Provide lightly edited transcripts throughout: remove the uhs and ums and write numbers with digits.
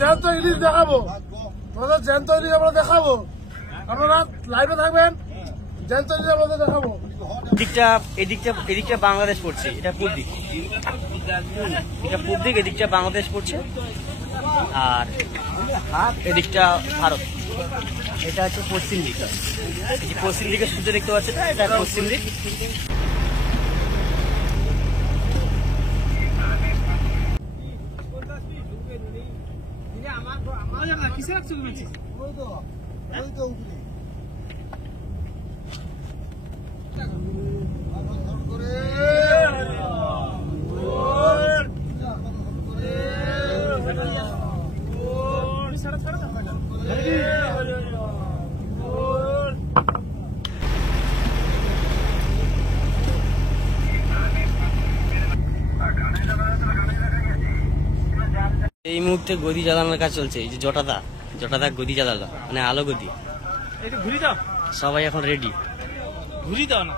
জ্যান্ত ইলিশ দেখাবো, তোমাদের জ্যান্ত ইলিশ আমরা দেখাবো, আপনারা লাইভে থাকবেন, জ্যান্ত ইলিশ আমাদের দেখাবো। এদিকটা বাংলাদেশ পড়ছে, এটা পূর্ব দিক, এটা পূর্ব দিক, এদিকটা বাংলাদেশ পড়ছে, আর এদিকটা ভারত, এটা হচ্ছে পশ্চিম দিক। পশ্চিম দিকে সূর্য দেখতে পাচ্ছেন, এটা পশ্চিম দিক। এই মুহূর্তে গদি জ্বালানোর কাজ চলছে, এই যে জটাদা গদি জ্বালালো, মানে আলো গদি। ঘুরি দাও, সবাই এখন রেডি। ঘুরি দাও না,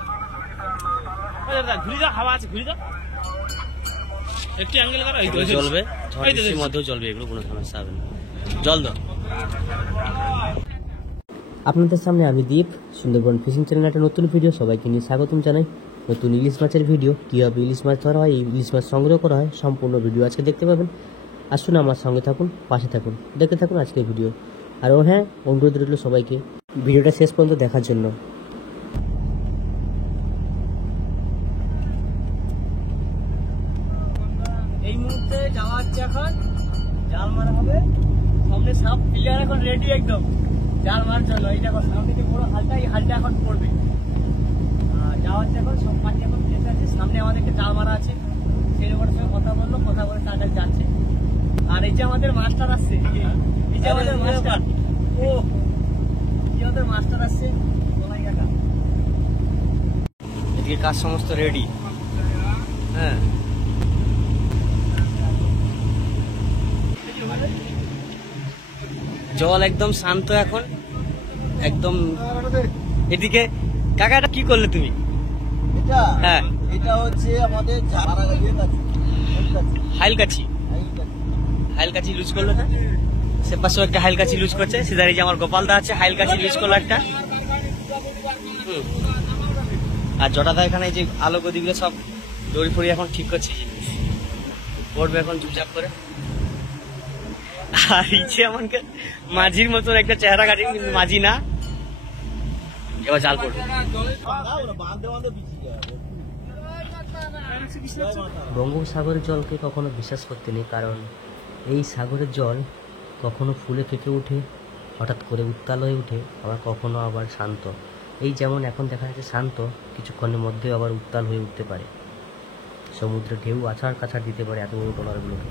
ঘুরি দাও, হাওয়া আছে, ঘুরি দাও একটু অ্যাঙ্গেল করো, এগুলো জ্বলবে, ঝড় বৃষ্টির মধ্যেও জ্বলবে, এগুলো কোনো সমস্যা হবে না। জল দাও। আপনাদের সামনে আমি দীপ, সুন্দরবন ফিশিং চ্যানেল একটা নতুন ভিডিও সবাইকে নিয়ে স্বাগতম জানাই। নতুন ইলিশ মাছের ভিডিও, কীভাবে ইলিশ মাছ ধরা হয়, ইলিশ মাছ সংগ্রহ করা হয়, সম্পূর্ণ ভিডিও আজকে দেখতে পাবেন। আসুন আমার সঙ্গে থাকুন, পাশে থাকুন, দেখতে থাকুন আজকের ভিডিও। আর হ্যাঁ, অনুরোধ রইল সবাইকে ভিডিওটা শেষ পর্যন্ত দেখার জন্য। এই মুহূর্তে যাওয়া হচ্ছে, এখন জাল মারা হবে, সামনে সাপ প্লেয়ার এখন রেডি একদম জাল মারার জন্য। এই দেখো সামনে যে বড় হালটা, এই হালটা এখন পড়বে, যাওয়া হচ্ছে এখন, সব পাখি এখন প্লেসে আছে, সামনে আমাদেরকে জাল মারা আছে। সেই লোকের সঙ্গে কথা বললো, কথা বলে তাদের যাচ্ছে। আর এই যে আমাদের মাস্টার আসছে, এই যে আমাদের মাস্টার, ও এই আমাদের মাস্টার আসছে, বলাই কাকা। এদিকে কাজ সমস্ত রেডি। হ্যাঁ, জল একদম শান্ত এখন, একদম। এদিকে কাকা, এটা কি করলে তুমি? হ্যাঁ, এটা হচ্ছে আমাদের হাইলকাছি লুজ করলো না, সে পাশেও একটা হাইলকাছি লুজ করছে। সিধারে যে আমার গোপালদা আছে, হাইলকাছি লুজ করলো একটা। আর জটাদা এখানে যে আলো গদিগুলো সব দড়ি ফড়ি এখন ঠিক করছে, পড়বে এখন চুপচাপ করে। আর ইচ্ছে আমাকে মাঝির মতন একটা চেহারা কাটে, কিন্তু মাঝি না। এবার জাল পড়বে। বঙ্গোপসাগরের জলকে কখনো বিশ্বাস করতে নেই, কারণ এই সাগরের জল কখনো ফুলে ফেঁপে উঠে, হঠাৎ করে উত্তাল হয়ে উঠে, আবার কখনো আবার শান্ত। এই যেমন এখন দেখা যাচ্ছে শান্ত, কিছুক্ষণের মধ্যে আবার উত্তাল হয়ে উঠতে পারে। সমুদ্রের ঢেউ আছাড় কাছাড় দিতে পারে এত বড় ট্রলারগুলোকে।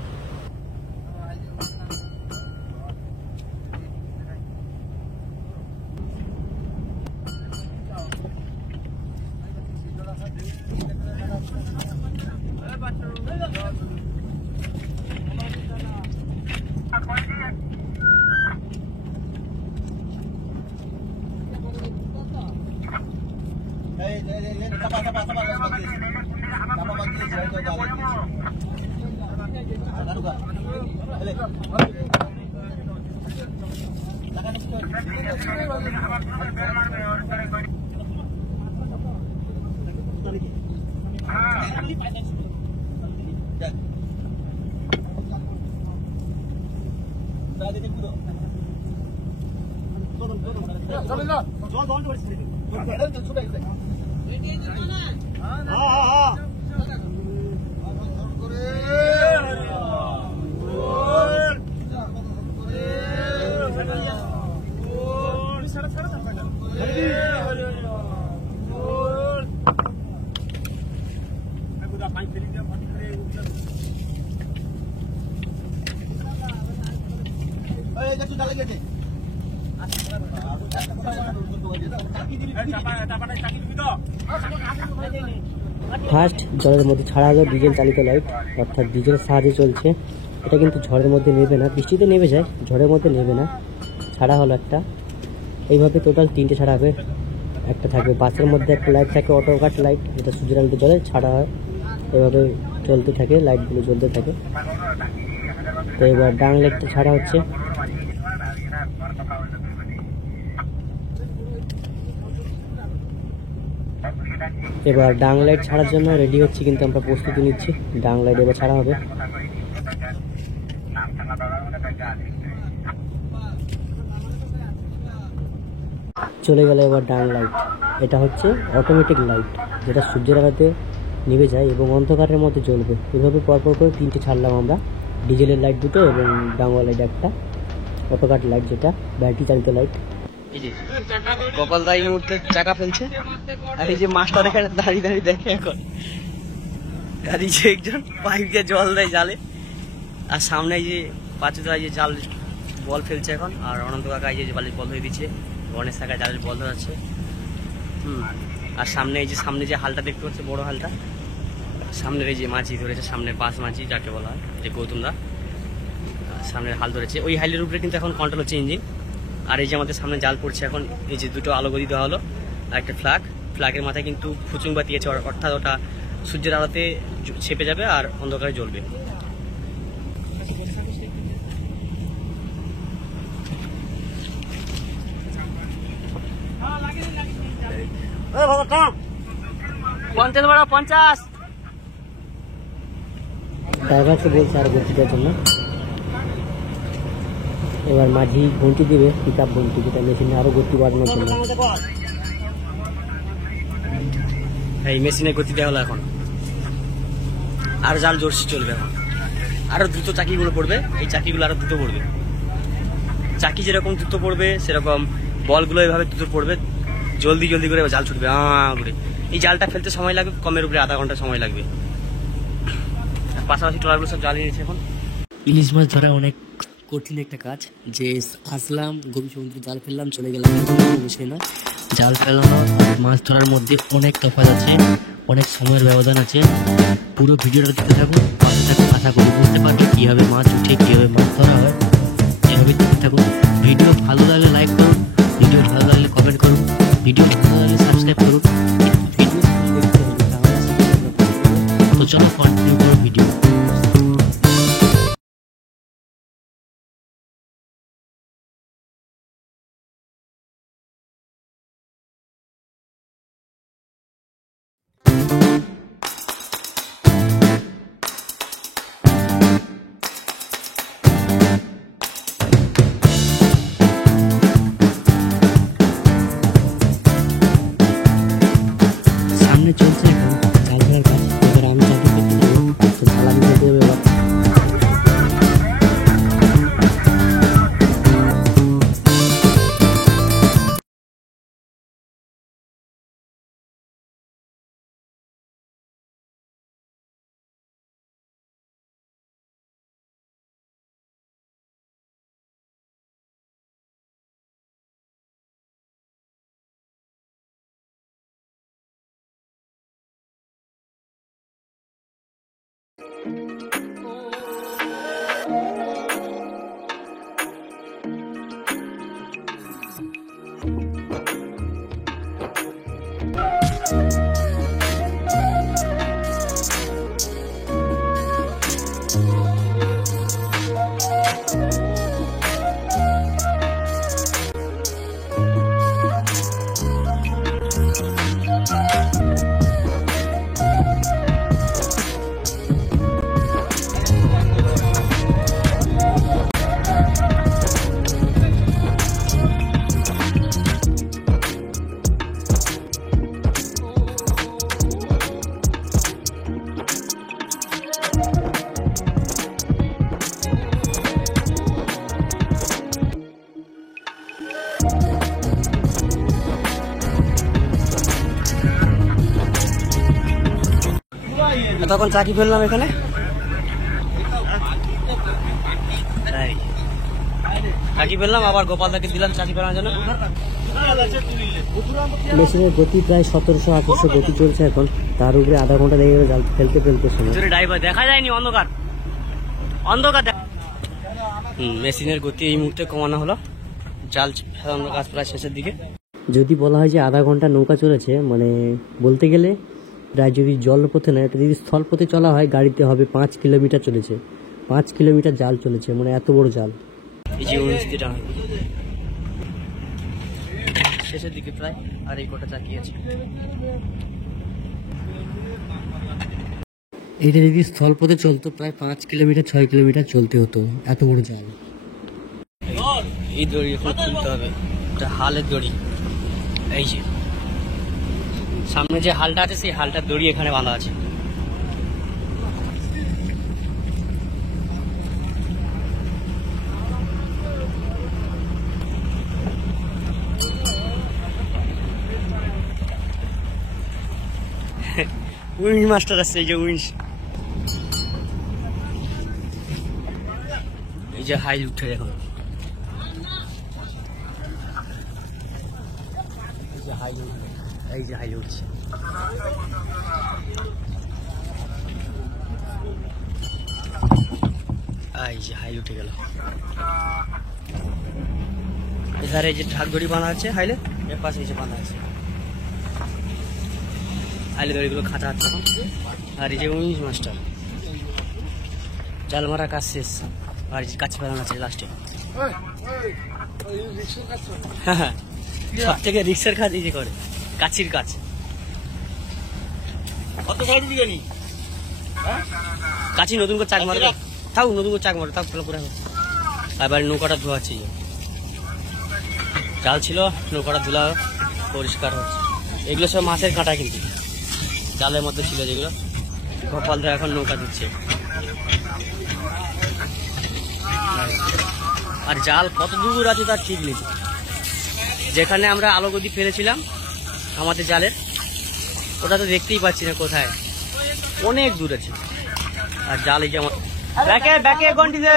ফার্স্ট জলের মধ্যে ছাড়া হলো ডিজেল চালিত লাইট, অর্থাৎ ডিজেলের সাহায্যে চলছে। এটা কিন্তু ঝড়ের মধ্যে নেবে না, বৃষ্টিতে নেমে যায়, ঝড়ের মধ্যে নেবে না। ছাড়া হলো একটা, এইভাবে টোটাল 3টে ছাড়া হবে। একটা থাকবে বাসের মধ্যে, একটা লাইট থাকে অটো কাট লাইট, যেটা সূর্যের আলোতে জলে ছাড়া হয়। এভাবে চলতে থাকে, লাইটগুলো জ্বলতে থাকে। তো এবার ডাং লেগটা ছাড়া হচ্ছে। এবার ডাং লাইট ছাড়ার জন্য রেডি হচ্ছি, কিন্তু আমরা প্রস্তুতি নিচ্ছি। ডাং লাইট এবার ছাড়া হবে। চলে গেল এবার ডাং লাইট। এটা হচ্ছে অটোমেটিক লাইট, যেটা সূর্যের আলোতে নিভে যায় এবং অন্ধকারের মধ্যে জ্বলবে। এভাবে পরপর করে 3টে ছাড়লাম আমরা, ডিজেলের লাইট 2টো এবং ডাঙ্গা লাইট একটা, অটোকাট লাইট যেটা ব্যাটারি চালিত লাইট। এই যে গোপাল দা এই মুহূর্তে চাকা ফেলছে, আর এই যে মাস্টার এখানে দাঁড়িয়ে দাঁড়িয়ে দেখে এখন। আর এই যে একজন পাইপ দিয়ে জল দেয় জালে, আর সামনে এই যে পাঁচুদা এই যে জাল বল ফেলছে এখন, আর অনন্ত কাকা এই যে বালির বল হয়ে দিচ্ছে, গণেশ কাকা জালের বল ধরাচ্ছে। আর সামনে এই যে সামনে যে হালটা দেখতে পাচ্ছে, বড় হালটা, সামনের এই যে মাঝি ধরেছে, সামনের পাশ মাঝি যাকে বলা হয়, যে গৌতম দা সামনের হাল ধরেছে। ওই হালের উপরে কিন্তু এখন কন্ট্রোল হচ্ছে ইঞ্জিন। আর এই যে আমাদের সামনে জাল পড়ছে এখন, এই যে 2টো আলো গদি দেওয়া হলো আর একটা ফ্ল্যাগের মাথায় কিন্তু ফুচুং বাতি আছে, অর্থাৎ ওটা সূর্যের আলোতে ছেপে যাবে আর অন্ধকারে জ্বলবে। ড্রাইভারকে বলছে আর গতিটার জন্য। এবার মাঝি ঘন্টি দিবে, পিক আপ ঘন্টি, যেটা মেশিনে আরো গতি বাড়ানোর জন্য। এই মেশিনের গতিটা হলো এখন, আর জাল জোরসে চলবে এখন, আরো দ্রুত চাকিগুলো পড়বে, এই চাকিগুলো আরো দ্রুত পড়বে। চাকি যেরকম দ্রুত পড়বে সেরকম বলগুলো এভাবে দ্রুত পড়বে, জলদি জলদি করে জাল ছুটবে করে। এই জালটা ফেলতে সময় লাগবে কমের উপরে আধা ঘন্টা সময় লাগবে। পাশাপাশি ট্রলারগুলো সব জ্বালিয়ে নিয়েছে এখন। ইলিশ মাছ ধরা অনেক কঠিন একটা কাজ, যে আসলাম গভীর সমুদ্রে জাল ফেললাম চলে গেলাম, বিষয় না। জাল ফেলানো আর মাছ ধরার মধ্যে অনেক তফাৎ আছে, অনেক সময়ের ব্যবধান আছে। পুরো ভিডিওটা দেখতে থাকুন, পাশে থাকুন, আশা করি বুঝতে পারবে কীভাবে মাছ উঠে, কীভাবে মাছ ধরা হয়। এভাবে দেখতে থাকুন। ভিডিও ভালো লাগলে লাইক করুন, ভিডিও ভালো লাগলে কমেন্ট করুন, ভিডিও ভালো লাগলে সাবস্ক্রাইব করুন। ভিডিও দেখতে হবে, তাহলে তো চলো কন্টিনিউ করো ভিডিও। সামনে চলছে এখন জাল ফেলার কাজ। এবার আমি জালটা পেতে দেবো, তো ঝালানি পেতে দেবো এবার। তখন চাকি ফেললাম এখানে, চাকি ফেললাম, আবার গোপালদাকে দিলাম চাকি ফেলার জন্য। মেশিনের গতি প্রায় 1700-1800 গতি চলছে এখন, তার উপরে আধা ঘন্টা লেগে গেলে জাল ফেলতে সময়। ড্রাইভার দেখা যায়নি, অন্ধকার। মেশিনের গতি এই মুহূর্তে কমানো হলো, জাল ফেলানোর কাজ প্রায় শেষের দিকে। যদি বলা হয় যে আধা ঘন্টা নৌকা চলেছে, মানে বলতে গেলে প্রায় যদি জলপথে না, এটা যদি স্থলপথে চলা হয় গাড়িতে হবে 5 কিলোমিটার চলেছে। 5 কিলোমিটার জাল চলেছে, মানে এত বড় জাল। এই যে শেষের দিকে প্রায়, আর এই কটা চাকি আছে। এইটা যদি স্থলপথে চলতো প্রায় 5 কিলোমিটার 6 কিলোমিটার চলতে হতো, এত বড় জাল। এই দড়ি এখন খুলতে হবে, এটা হালের দড়ি। এই যে সামনে যে হালটা আছে সেই হালটার দড়ি এখানে বাঁধা আছে। উইঞ্চ মাস্টার আছে, এই যে উইঞ্চ। এই যে হাইল উঠে এখন, এই যে হাইল উঠছে। এই যে হাইল উঠে গেল। এধারে যে ঢাক দড়ি বাঁধা আছে হাইলে, এর পাশে এসে বাঁধা আছে হাইলে দড়িগুলো খাঁচা আছে এখন। আর এই যে উইঞ্চ মাস্টার, জাল মারা কাজ শেষ, আর এই যে কাছে ফেলানো আছে লাস্টে। হ্যাঁ, সব থেকে রিক্সের কাজ এই যে করে, কাছির কাজ। কত গাড়ি দিকে নি কাছি নতুন করে চাক মারে, থাক নতুন করে চাক মারে, থাক ফেলা পুরো। এবার নৌকাটা ধোয়াচ্ছি, জাল ছিল নৌকাটা ধুলা পরিষ্কার হচ্ছে। এগুলো সব মাছের কাঁটা, কিন্তু জালের মধ্যে ছিল যেগুলো, গোপালরা এখন নৌকা দিচ্ছে। আর জাল কত দূর আছে তার ঠিক নেই। যেখানে আমরা আলোগদি ফেলেছিলাম আমাদের জালের, ওটা তো দেখতেই পাচ্ছি না কোথায়, অনেক দূর আছে। আর জাল এই যে আমার ব্যাকে ঘন্টিতে,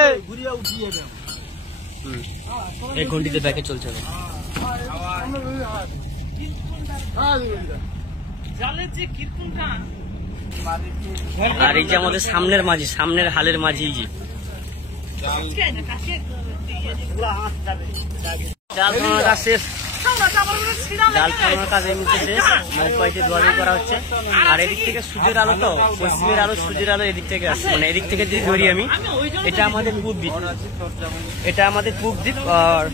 এই ঘন্টিতে ব্যাকে চলছে। আর এই যে আমাদের সামনের মাঝি, সামনের হালের মাঝি, এই যে জাল ফেলানোর কাজ শেষ। জাল ফেলানোর কাজ এমনিতে শেষ, নৌকাইতে ধোয়াধুয়ি করা হচ্ছে। আর এদিক থেকে সূর্যের আলো, তো পশ্চিমের আলো, সূর্যের আলো এদিক থেকে আসছে, মানে এদিক থেকে যদি ধরি আমি, এটা আমাদের পূব দিক, এটা আমাদের পূব দিক। আর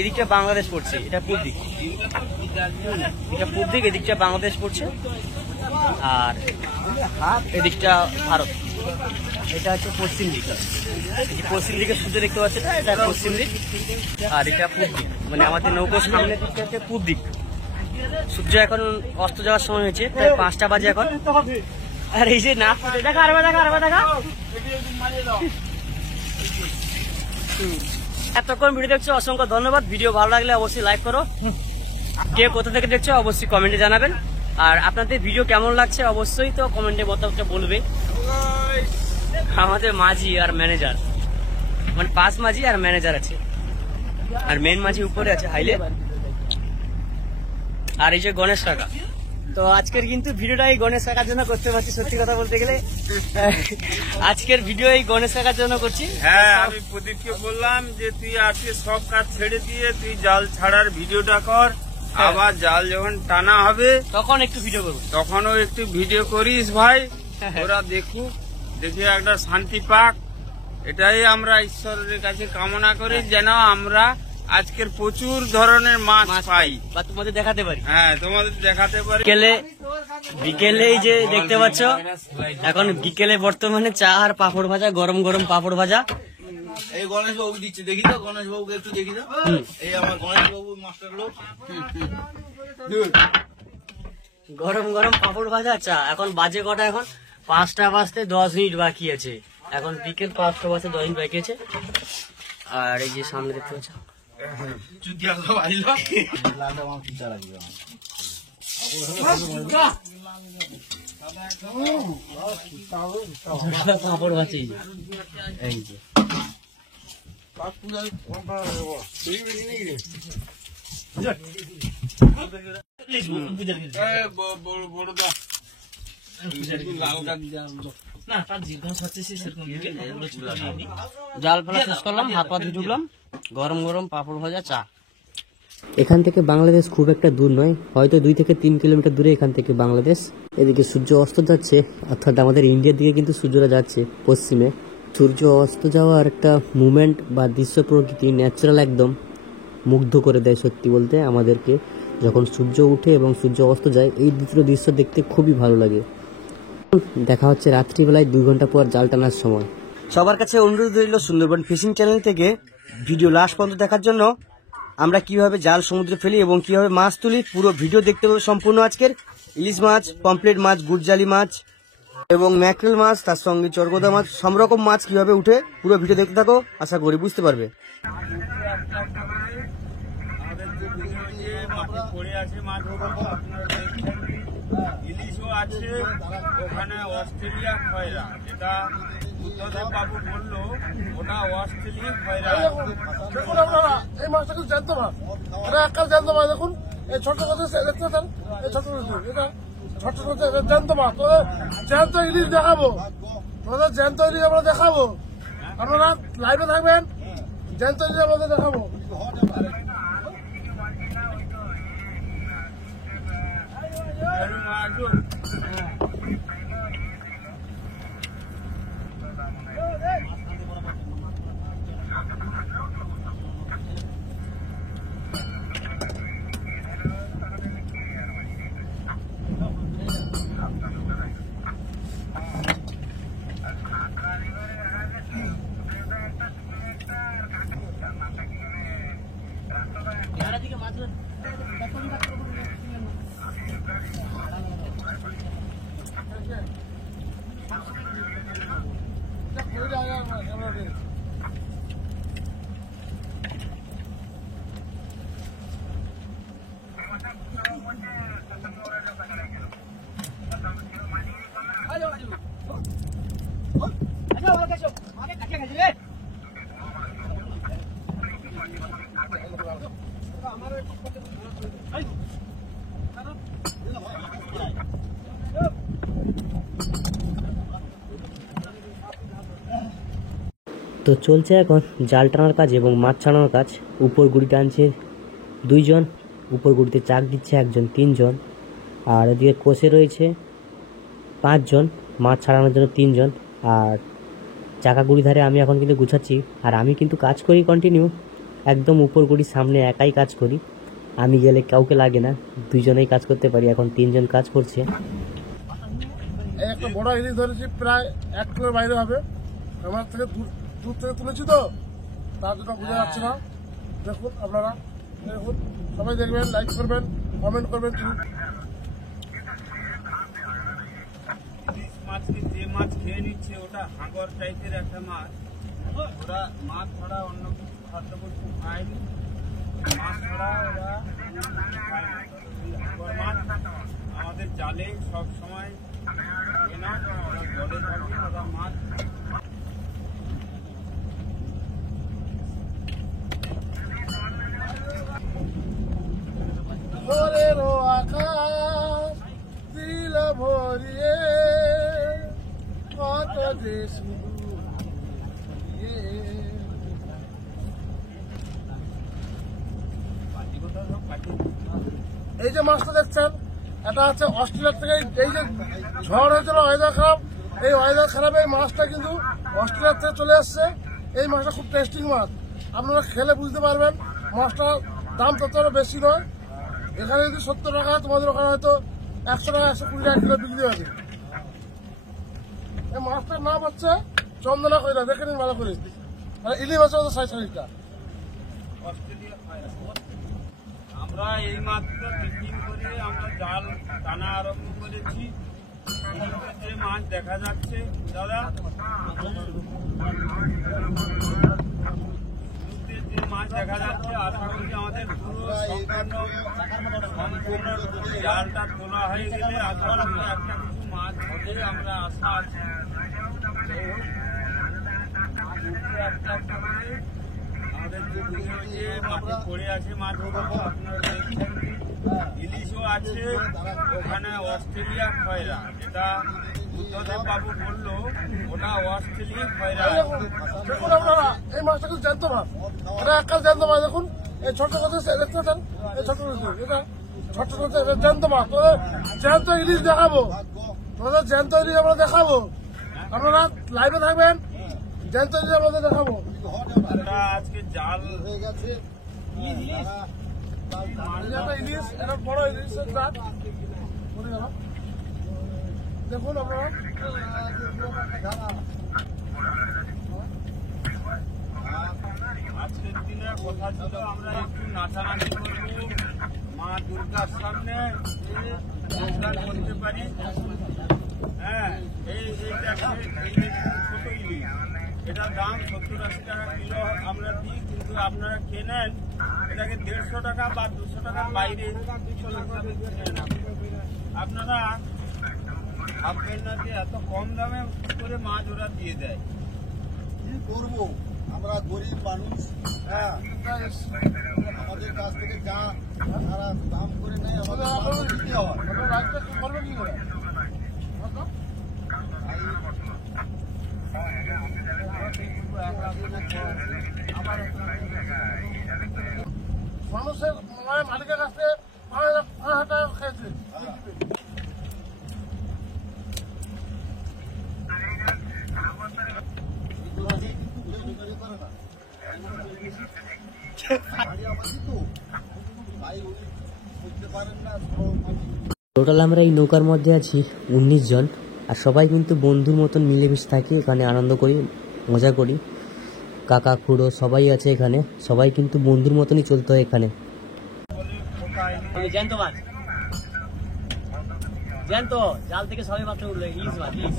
এদিকটা বাংলাদেশ পড়ছে, এটা পূব দিক, এটা পূব দিক, এদিকটা বাংলাদেশ পড়ছে। আর এদিকটা ভারত, এটা হচ্ছে পশ্চিম দিক। পশ্চিম দিকে সূর্য দেখতে পাচ্ছে, এটা পশ্চিম দিক। আর এটা পূব দিক, মানে আমাদের নৌকোর সামনের দিকটা হচ্ছে পূব দিক। সূর্য এখন অস্ত যাওয়ার সময় হয়েছে, প্রায় 5টা বাজে এখন। আর এই যে না দেখা, এতক্ষণ ভিডিও দেখছো অসংখ্য ধন্যবাদ। ভিডিও ভালো লাগলে অবশ্যই লাইক করো। কে কোথা থেকে দেখছো অবশ্যই কমেন্টে জানাবেন। আর আপনাদের ভিডিও কেমন লাগছে অবশ্যই তো কমেন্টে মতামতটা বলবে। আমাদের মাঝি আর ম্যানেজার, মানে 5 মাঝি আর ম্যানেজার আছে, আর মেন মাঝি উপরে আছে হাইলে। আর এই যে গণেশ কাকা, তো আজকের কিন্তু ভিডিওটা এই গণেশ কাকার জন্য করতে পারছি। সত্যি কথা বলতে গেলে আজকের ভিডিও এই গণেশ কাকার জন্য করছি। হ্যাঁ, আমি প্রদীপকে বললাম যে তুই আজকে সব কাজ ছেড়ে দিয়ে তুই জাল ছাড়ার ভিডিওটা কর, আবার জাল যখন টানা হবে তখন একটু ভিডিও করবো, তখনও একটু ভিডিও করিস ভাই, ওরা দেখুক, দেখে একটা শান্তি পাক। এটাই আমরা ঈশ্বরের কাছে কামনা করি, যেন আমরা আজকের প্রচুর ধরনের মাছ পাই বা তোমাদের দেখাতে পারি। হ্যাঁ, তোমাদের দেখাতে পারি। বিকেলে এই যে দেখতে পাচ্ছ, এখন বিকেলে বর্তমানে চা আর পাঁপড় ভাজা, গরম গরম পাঁপড় ভাজা। এই গণেশ বাবু দিচ্ছে, দেখি তো গণেশ বাবুকে একটু দেখি তো। এই আমার গণেশ বাবু মাস্টার লোক, গরম গরম পাঁপড় ভাজা, চা। এখন বাজে কটা? এখন 5টা বাজতে 10 মিনিট বাকি আছে। এখন বিকেল 5টা বাজতে 10 মিনিট বাকি আছে। আর এই যে সামনে দেখতে পাচ্ছ, পাঁপড় ভাজি, এই যে জাল ফেলা শেষ করলাম, হাত পা ধুয়ে ঢুকলাম, গরম গরম পাঁপড় ভাজা, চা। এখান থেকে বাংলাদেশ খুব একটা দূর নয়, হয়তো 2 থেকে 3 কিলোমিটার দূরে এখান থেকে বাংলাদেশ। এদিকে সূর্য অস্ত যাচ্ছে, অর্থাৎ আমাদের ইন্ডিয়ার দিকে কিন্তু সূর্যটা যাচ্ছে পশ্চিমে। সূর্য অস্ত যাওয়ার একটা মুভমেন্ট বা দৃশ্য প্রকৃতি ন্যাচারাল একদম মুগ্ধ করে দেয় সত্যি বলতে আমাদেরকে। যখন সূর্য উঠে এবং সূর্য অস্ত যায় এই দুটো দৃশ্য দেখতে খুবই ভালো লাগে। দেখা হচ্ছে রাত্রিবেলায় 2 ঘন্টা পর জাল টানার সময়। সবার কাছে অনুরোধ রইল সুন্দরবন ফিশিং চ্যানেল থেকে ভিডিও লাস্ট পর্যন্ত দেখার জন্য। আমরা কিভাবে জাল সমুদ্রে ফেলি এবং কিভাবে মাছ তুলি পুরো ভিডিও দেখতে হবে সম্পূর্ণ। আজকের ইলিশ মাছ, পমফ্লেট মাছ, গুড়জালি মাছ এবং ম্যাকরেল মাছ, তার সঙ্গে চরগোদা মাছ, সব রকম মাছ কিভাবে উঠে পুরো ভিডিও দেখতে থাকো, আশা করি বুঝতে পারবে। পড়ে আছে মাছগুলো আপনারা দেখছেন, ইলিশও আছে ওখানে। অস্ট্রেলিয়া খয়রা, যেটা বুদ্ধদেব বাবু বললো ওটা অস্ট্রেলিয়া খয়রা। দেখুন আপনারা এই মাছটা কিন্তু জ্যান্ত মাছ, এটা এককাল জ্যান্ত মাছ। দেখুন এই ছোট ছোট দেখতে পাচ্ছেন, এই ছোট ছোট এটা ছোট ছোট জ্যান্ত মাছ। তোদের জ্যান্ত ইলিশ দেখাবো, তোদের জ্যান্ত ইলিশ আমরা দেখাবো। আপনারা লাইভে থাকবেন, জ্যান্ত ইলিশ আমাদের দেখাবো। তো চলছে এখন জাল টানার কাজ এবং মাছ ছাড়ানোর কাজ। উপর গুড়ি টানছে 2 জন, উপর গুড়িতে চাক দিচ্ছে 1 জন, 3 জন, আর এদিকে কোষে রয়েছে 5 জন, মাছ ছাড়ানোর জন্য 3 জন, আর চাকা গুড়ি ধারে আমি এখন কিন্তু গুছাচ্ছি। আর আমি কিন্তু কাজ করি কন্টিনিউ, একদম উপর গুড়ির সামনে একাই কাজ করি, আমি গেলে কাউকে লাগে না, 2 জনেই কাজ করতে পারি। এখন 3 জন কাজ করছে। এই একটা বড় ইলিশ ধরেছি, প্রায় 1 কিলোর বাইরে হবে। আমার থেকে দূর থেকে তুলেছি তো, তার জন্য বোঝা যাচ্ছে না। দেখুন আপনারা, দেখুন সবাই দেখবেন, লাইক করবেন, কমেন্ট করবেন। ইলিশ মাছকে যে মাছ খেয়ে নিচ্ছে ওটা হাঙর টাইপের একটা মাছ। ওরা মাছ ছাড়া অন্য কিছু খাদ্য বস্তু খায়নি, মাছ ছাড়া ওরা হাঙর মাছ আমাদের জালে সব সময় না, ওরা গড়ে থাকে, ওরা মাছ ভোরেরও আকাশ দিল ভরিয়ে, কত যে শুধু এই যে মাছটা দেখছেন, এটা হচ্ছে অস্ট্রেলিয়া থেকে। এই যে ঝড় হয়েছিল, ওয়েদার খারাপ, এই ওয়েদার খারাপে এই মাছটা কিন্তু অস্ট্রেলিয়া থেকে চলে আসছে। এই মাছটা খুব টেস্টিং মাছ, আপনারা খেলে বুঝতে পারবেন। মাছটার দাম ততটা বেশি নয়, এখানে যদি 70 টাকা, তোমাদের ওখানে হয়তো 100 টাকা 120 টাকা কিলো বিক্রি হবে। এই মাছটার নাম হচ্ছে চন্দনা কইরা, দেখে নিন ভালো করে। ইলি মাছ হচ্ছে 60-60টা। আমরা এই মাত্র টিফিন করে আমরা জাল টানা আরম্ভ করেছি। যে মাছ দেখা যাচ্ছে দাদা, যে মাছ দেখা যাচ্ছে, আশা করি আমাদের পুরো সম্পূর্ণ জালটা তোলা হয়ে গেলে আশা করি একটা কিছু মাছ হবে, আমরা আশা আছি। আমাদের যে মাটি পড়ে আছে মাছগুলো আপনারা দেখছেন, ইলিশও আছে ওখানে। অস্ট্রেলিয়া খয়রা, যেটা বুদ্ধদেব বাবু বললো ওটা অস্ট্রেলিয়া খয়রা। দেখুন আপনারা এই মাছটা কিন্তু জ্যান্ত মাছ, এটা এককাল জ্যান্ত মাছ। দেখুন এই ছোট কথা দেখতে পাচ্ছেন, এই ছোট এটা ছোট কথা জ্যান্ত মাছ, তোদের জ্যান্ত ইলিশ দেখাবো, তোদের জ্যান্ত ইলিশ আমরা দেখাবো, আপনারা লাইভে থাকবেন, জ্যান্ত ইলিশ আমাদের দেখাবো। আজকে জাল হয়ে গেছে ইলিশ, এটা বড় ইলিশের জাত, দেখুন আপনারা। আজকের দিনে কথা ছিল আমরা একটু নাচানাচি করবো, মা দুর্গার সামনে অনুষ্ঠান করতে পারি। হ্যাঁ, এইটা ছোট ইলিশ, এটার দাম 70-80 টাকা কিলো আমরা দিই, কিন্তু আপনারা কেনেন এটাকে 150 টাকা বা 200 টাকার বাইরে কেনেন। আপনারা ভাববেন না যে এত কম দামে করে মাছ ওরা দিয়ে দেয়। কি করবো আমরা গরিব মানুষ, হ্যাঁ আমাদের কাছ থেকে যা তারা দাম করে নেয় আমাদের দিতে হয়। আপনারা লাইভটা করবেন কি করে? মানুষের মালিকের কাছ থেকে 5,000 টাকা খেয়েছে। টোটাল আমরা এই নৌকার মধ্যে আছি 19 জন, আর সবাই কিন্তু বন্ধুর মতন মিলেমিশে থাকি, এখানে আনন্দ করি, মজা করি। কাকা খুড়ো সবাই আছে এখানে, সবাই কিন্তু বন্ধুর মতনই চলতে হয় এখানে। জ্যান্ত মাছ, জ্যান্ত জাল থেকে সবাই মাত্র উঠলো, ইলিশ মাছ, ইলিশ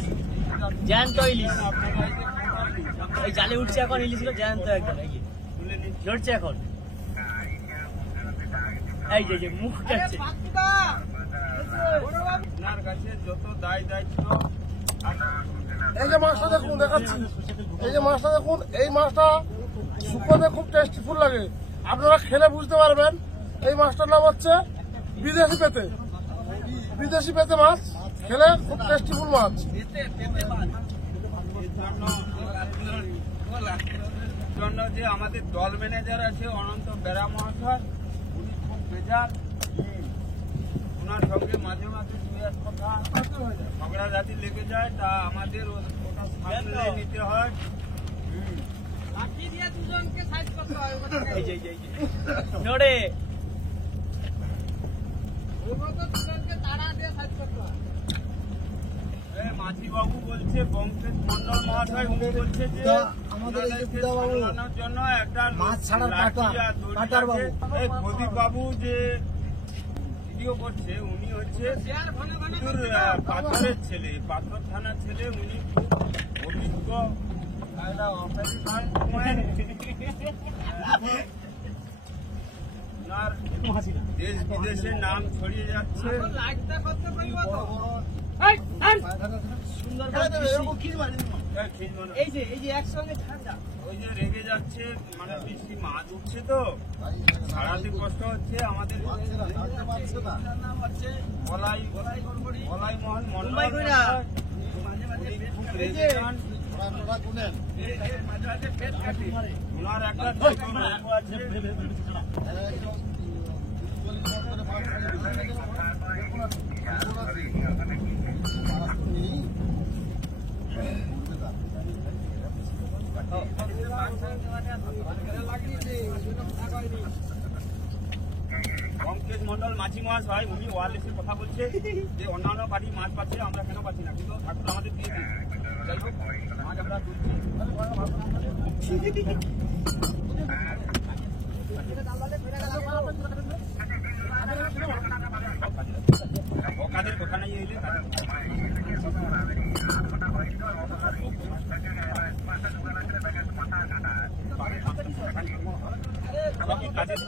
জ্যান্ত ইলিশ। এই জালে উঠছে এখন ইলিশ, জ্যান্ত একদম লড়ছে এখন। এই যে মুখ কাটছে। আপনার কাছে যত দায় দায়িত্ব, এই যে মাছটা দেখুন, দেখাচ্ছি, এই যে মাছটা দেখুন, এই মাছটা শুকোতে খুব টেস্টিফুল লাগে, আপনারা খেলে বুঝতে পারবেন। এই মাছটার নাম হচ্ছে বিদেশি পেতে, বিদেশি পেতে মাছ, খেলে খুব টেস্টিফুল মাছ। জন্য যে আমাদের দল ম্যানেজার আছে অনন্ত বেরা মহাশয়, উনি খুব বেজার, ওনার সঙ্গে মাঝে মাঝে দু এক কথা ঝগড়াঝাটি লেগে যায়, তা আমাদের ওটা সামলে নিতে হয়। নড়ে মাঝি বাবু বলছে, বঙ্কেশ মন্ডল মহাশয় উনি বলছে যে আমাদের সামলানোর জন্য একটা মাছ ছাড়ার প্রদীপ বাবু যে ভিডিও করছে, উনি হচ্ছে পাথরের ছেলে, পাথর থানার ছেলে, উনি খুব অভিজ্ঞ একটা অফিসার। ওনার দেশ বিদেশের নাম ছড়িয়ে যাচ্ছে। এই যে একসঙ্গে ঠান্ডা, ওই যে রেগে যাচ্ছে, মানে বেশি মাছ উঠছে তো ছাড়াতে কষ্ট হচ্ছে আমাদের। বলাই মোহন মন্ডল খুব রেগে যান। ওনার একটা আছে, বঙ্কেশ মন্ডল মাঝি মহাশয়, উনি ওয়ারলেসের কথা বলছে যে অন্যান্য পার্টি মাছ পাচ্ছে, আমরা কেন পাচ্ছি না, কিন্তু ঠাকুর আমাদের দিয়ে দিয়েছে। যাই হোক, মাছ আমরা তুলছি। কাদের কথা নাই এলে কাজের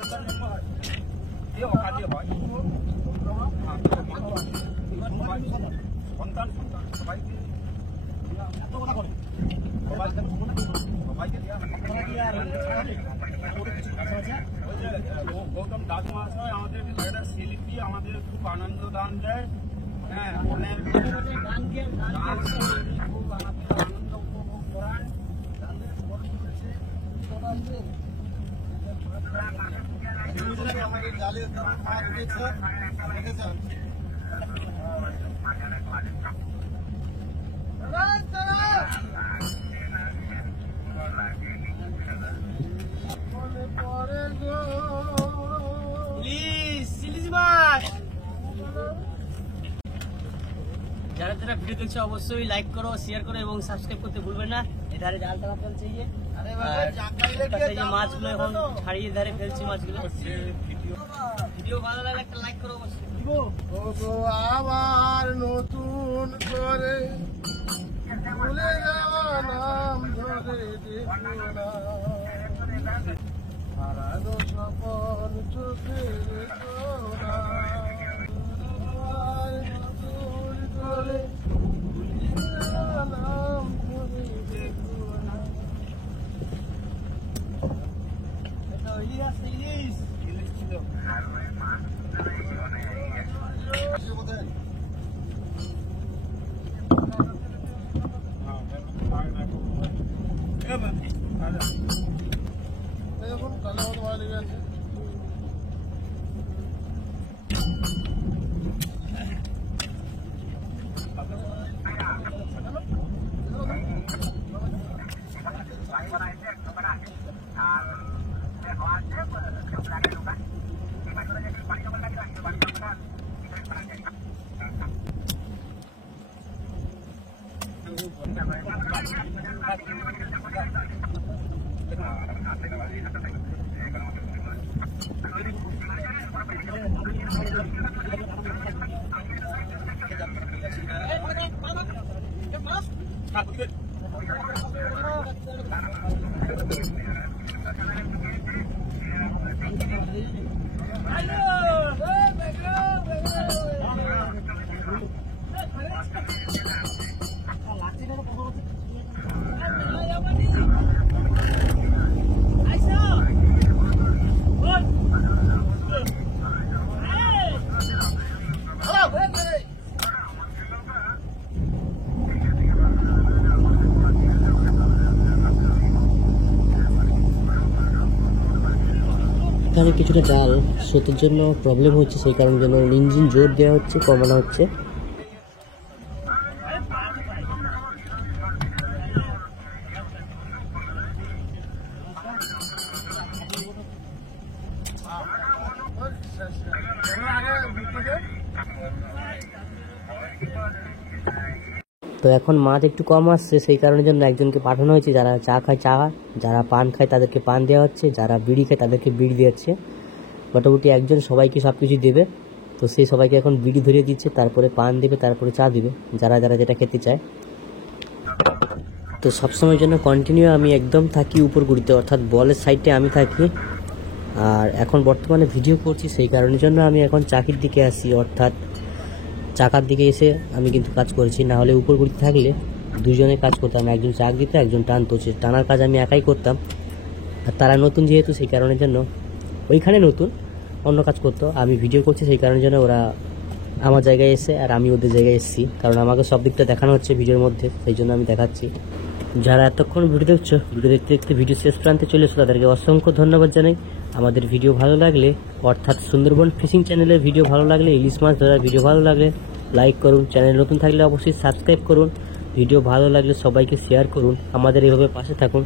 অকাজে হয়, সন্তান সবাইকে গৌতম দাস মহাশয় আমাদের একটা শিল্পী, আমাদের খুব আনন্দ দান দেয়। হ্যাঁ, অনেক খুব আনন্দ উপভোগ করায়। আমাদের জালে মাছ উঠেছে দেখেছেন। ইলিশ ইলিশ মাছ। যারা যারা ভিডিও দেখছো অবশ্যই লাইক করো, শেয়ার করো এবং সাবস্ক্রাইব করতে ভুলবেন না। এধারে জাল টানা ফেলছে এই যে, এই যে মাছগুলো এখন ছাড়িয়ে ধারে ফেলছি মাছগুলো। ভিডিও ভালো লাগলে একটা লাইক করো অবশ্যই। ওগো আবার নতুন করে ভুলে যাওয়া নাম ধরে দেখো না, হারানো স্বপন চোখে দেখো না, আবার নতুন করে ভুলে যাওয়া নাম ধরে দেখো না। ইলিশ ইলিশ দেখুন কালো মতো মাছ লেগে আছে। এখানে কিছুটা জাল স্রোতের জন্য প্রবলেম হচ্ছে, সেই কারণের জন্য ইঞ্জিন জোর দেওয়া হচ্ছে, কমানো হচ্ছে। তো এখন মাছ একটু কম আসছে, সেই কারণের জন্য একজনকে পাঠানো হয়েছে। যারা চা খায় চা, যারা পান খায় তাদেরকে পান দেওয়া হচ্ছে, যারা বিড়ি খায় তাদেরকে বিড়ি দিচ্ছে। মোটামুটি একজন সবাইকে সব কিছু দেবে। তো সেই সবাইকে এখন বিড়ি ধরিয়ে দিচ্ছে, তারপরে পান দেবে, তারপরে চা দিবে যারা যারা যেটা খেতে চায়। তো সবসময়ের জন্য কন্টিনিউ আমি একদম থাকি উপরগুড়িতে, অর্থাৎ বলের সাইডে আমি থাকি। আর এখন বর্তমানে ভিডিও করছি, সেই কারণের জন্য আমি এখন চাকির দিকে আসি, অর্থাৎ চাকার দিকে এসে আমি কিন্তু কাজ করেছি। না হলে উপরগুড়িতে থাকলে দুজনে কাজ করতাম, একজন চাক দিত, একজন টানতো। টানার কাজ আমি একাই করতাম। আর তারা নতুন যেহেতু, সেই কারণের জন্য ওইখানে নতুন অন্য কাজ করতো। আমি ভিডিও করছি, সেই কারণের জন্য ওরা আমার জায়গায় এসে আর আমি ওদের জায়গায় এসেছি, কারণ আমাকে সব দিকটা দেখানো হচ্ছে ভিডিওর মধ্যে, সেই জন্য আমি দেখাচ্ছি। যারা এতক্ষণ ভিডিও দেখছো, ভিডিও দেখতে দেখতে ভিডিও শেষ প্রান্তে চলে এসো, তাদেরকে অসংখ্য ধন্যবাদ জানাই। আমাদের ভিডিও ভালো লাগলে, অর্থাৎ সুন্দরবন ফিশিং চ্যানেলের ভিডিও ভালো লাগলে, ইলিশ মাছ ধরার ভিডিও ভালো লাগলে লাইক করুন। চ্যানেল নতুন থাকলে অবশ্যই সাবস্ক্রাইব করুন। ভিডিও ভালো লাগলে সবাইকে শেয়ার করুন। আমাদের এইভাবে পাশে থাকুন।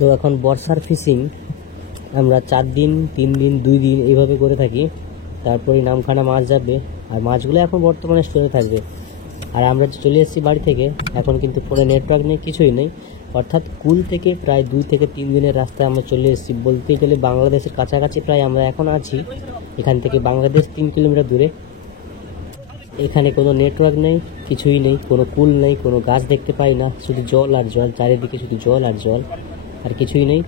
তো এখন বর্ষার ফিশিং আমরা 4 দিন 3 দিন 2 দিন এইভাবে করে থাকি, তারপরে নামখানা মাছ যাবে। আর মাছগুলো এখন বর্তমানে স্টোরে থাকবে। আর আমরা চলে এসেছি বাড়ি থেকে, এখন কিন্তু ফোনে নেটওয়ার্ক নেই, কিছুই নেই। অর্থাৎ কুল থেকে প্রায় 2 থেকে 3 দিনের রাস্তায় আমরা চলে এসেছি। বলতে গেলে বাংলাদেশের কাছাকাছি প্রায় আমরা এখন আছি। এখান থেকে বাংলাদেশ 3 কিলোমিটার দূরে। এখানে কোনো নেটওয়ার্ক নেই, কিছুই নেই, কোনো কুল নেই, কোনো গাছ দেখতে পাই না, শুধু জল আর জল, চারিদিকে শুধু জল আর জল, আর কিছুই নেই।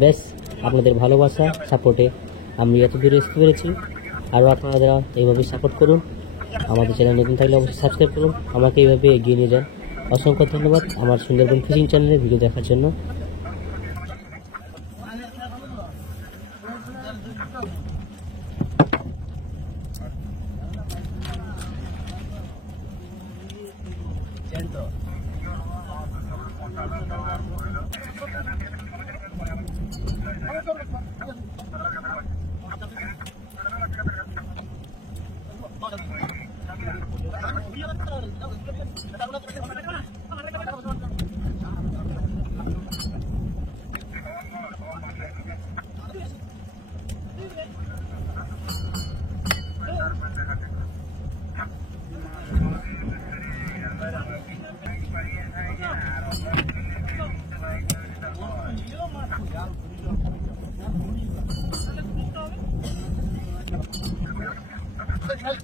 ব্যাস আপনাদের ভালোবাসা সাপোর্টে আমি এত দূরে আসতে পেরেছি। আরও আপনারা যারা এইভাবে সাপোর্ট করুন, আমাদের চ্যানেল নতুন থাকলে অবশ্যই সাবস্ক্রাইব করুন, আমাকে এইভাবে এগিয়ে নিয়ে যান। অসংখ্য ধন্যবাদ আমার সুন্দরবন ফিশিং চ্যানেলে ভিডিও দেখার জন্য। খেল